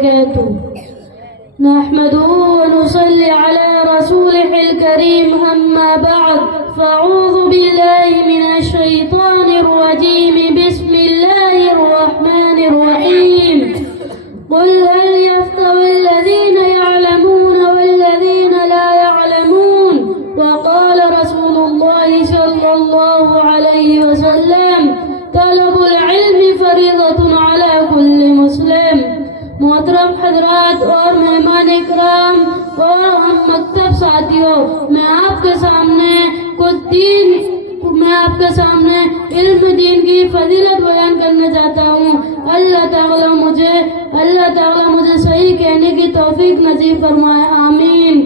وبركاته. نحمده ونصلي على رسوله الكريم أما بعد فأعوذ بالله من الشيطان الرجيم بسم الله الرحمن الرحيم. قل هل يستوي الذين يعلمون والذين لا يعلمون. وقال رسول الله صلى الله عليه وسلم طلب العلم فریضۃ علی کل مسلم. محترم حضرات اور مہمان اکرام اور ہم مکتب ساتھیوں، میں آپ کے سامنے علم دین کی فضیلت بیان کرنا چاہتا ہوں. اللہ تعالیٰ مجھے صحیح کہنے کی توفیق نصیب فرمائے، آمین.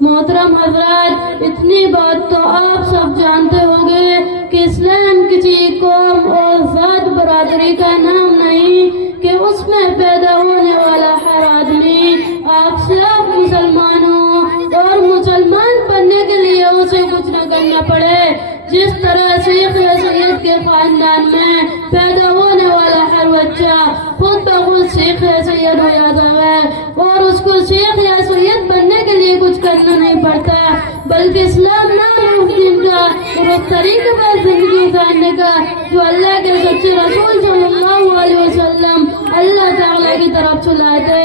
محترم حضرات، اتنی بات تو آپ سب جانتے ہوں گے کہ اسلام کسی قوم اور ذات برادری کا نام نہیں کہ اس میں پیدا ہونے والا ہر آدمی آپ سے آپ مسلمان ہو اور مسلمان بننے کے لیے اسے کچھ نہ کرنا پڑے. جس طرح شیخ یا سید کے خاندان میں پیدا ہونے والا ہر بچہ خود بخود شیخ یا سید ہو جاتا ہے اور اس کو شیخ یا سید بننے کے لیے کچھ کرنا نہیں پڑتا، بلکہ اسلام نام اس دین کا وہ طریقے پر زندگی گزارنے کا جو اللہ کے سچے رسول صلی اللہ علیہ وسلم اللہ تعالیٰ کی طرف چلاتے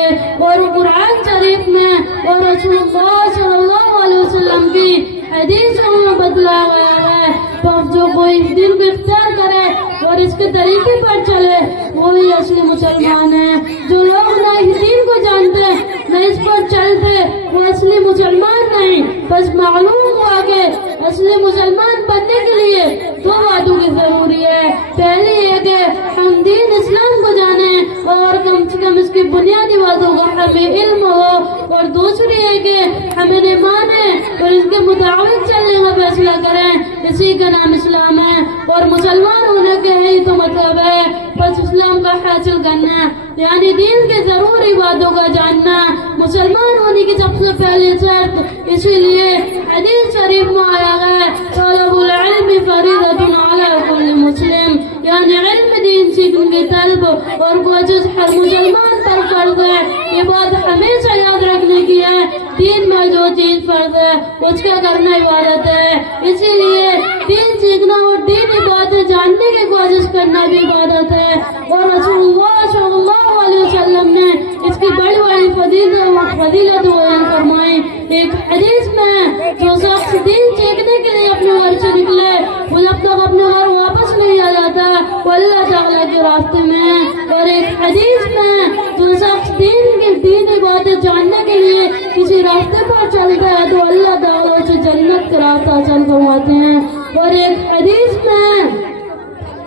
اور قرآن شریف میں اور رسول اللہ صلی اللہ علیہ وسلم کی حدیثوں میں بتلایا گیا ہے. تو جو کوئی دین کو اختیار کرے اور اس کے طریقے پر چلے وہی اصلی مسلمان ہے. جو لوگ نہ اس دین کو جانتے نہ اس پر چلتے وہ اصلی مسلمان نہیں. بس معلوم ہوا کہ اصلی مسلمان بننے کے لیے دو باتوں کی ضروری ہے. پہلی یہ کہ ہم دین اسلام کو جانیں اور کم سے کم اس کی بنیادی باتوں کا ہمیں علم ہو، اور دوسری ہے کہ ہم انہیں مانیں اور اس کے مطابق چلنے کا فیصلہ کریں. اسی کا نام اسلام ہے اور مسلمان ہونے کے ہی تو مطلب ہے بس اسلام کا حاصل کرنا، یعنی دین کے ضروری باتوں کا جاننا مسلمان ہونے کی سب سے پہلی شرط. اسی لیے حدیث شریف میں آیا ہے طلب العلم فریضۃ علی کل مسلم، یعنی علم دین سیکھنے کی طلب اور کوشش ہر مسلمان پر فرض ہے. یہ بات ہمیشہ یاد رکھنے کی ہے، دین میں جو چیز فرض ہے اس کا کرنا عبادت ہے. اسی لیے دین سیکھنا اور دینی باتیں جاننے کی کوشش کرنا بھی عبادت ہے. اور رسول اللہ صلی اللہ علیہ وسلم نے اس کی بڑی بڑی فضیلت بیان فرمائی. ایک حدیث میں جو شخص دین سیکھنے کے لیے اپنے گھر سے نکلے وہ جب تک اپنے گھر واپس نہیں آ جاتا وہ اللہ تعالیٰ کے راستے میں. اور ایک حدیث میں جو شخص دین کی دینی باتیں جاننے کے لیے کسی راستے پر چلتا ہے تو اللہ تعالیٰ اسے جنت کا راستہ حاصل کرواتے ہیں. اور ایک حدیث میں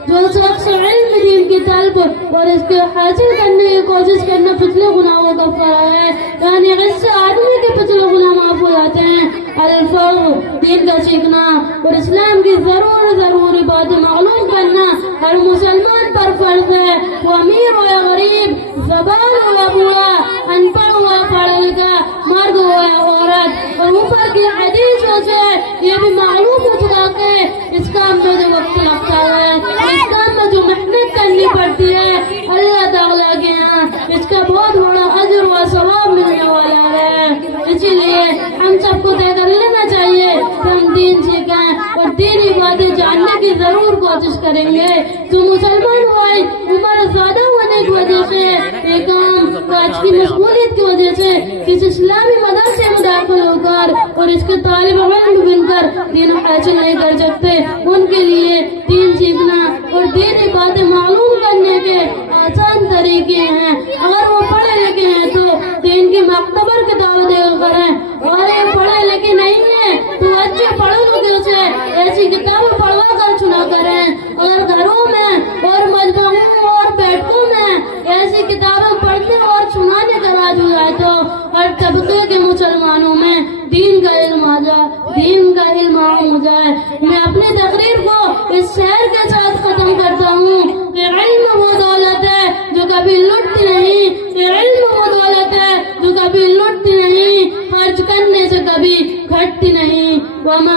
جو شخص علم دین کی طلب اور اس کے حاصل کرنے کی کوشش کرنا پچھلے گناہوں کا فرا ہے، یعنی اس سے آدمی کے پچھلے گناہ معاف ہو جاتے ہیں. الفقہ دین کا سیکھنا اور اسلام کی ضروری باتیں معلوم کرنا ہر مسلمان پر فرض ہے، وہ امیر ہو یا غریب، زبان ہو یا بوڑھا، ان پڑھ ہو یا پڑھا لکھا، مرد ہو یا عورت. اور اوپر کی حدیثوں سے یہ بھی معلوم ہو چکا کہ اس کام میں جو وقت لگتا ہے، اس کام میں جو محنت کرنی پڑتی ہے، اللہ تعالیٰ کے یہاں اس کا بہت بڑا اجر و ثواب ملنے والا ہے. اسی لیے ہم سب کو طے کر لینا چاہیے کہ ہم دین سیکھیں اور دینی باتیں جاننے کی ضرور کوشش کریں گے. جو مسلمان ہوئے عمر زیادہ ہونے کی وجہ سے ایک کام آج کی مشغولیت کی وجہ سے کسی اسلامی مدرسے میں داخل ہو کر اور اس کے طالب علم بن کر دین حاصل نہیں کر سکتے، ان کے لیے دین سیکھنا اور دینی باتیں معلوم کرنے کے آسان طریقے ہیں. اگر وہ پڑھے لکھے ہیں تو دین کی معتبر کتابیں کریں، اور یہ پڑھے لکھے نہیں ہیں تو اچھے پڑھے لکھے سے ایسی کتابیں پڑھوا کر سنا کریں. اگر گھروں میں اور مجمعوں اور بیٹھوں میں ایسی کتابیں پڑھنے اور سنانے کا راج ہو جائے تو ہر طبقے کے مسلمانوں میں دین کا علم عام ہو جائے. میں اپنی تقریر کو اس شعر کے ساتھ ختم کرتا ہوں کہ علم وہ دولت ہے جو کبھی لٹتی نہیں، علم وہ دولت ہے جو کبھی لٹتی نہیں، خرچ کرنے سے کبھی گھٹتی نہیں. وما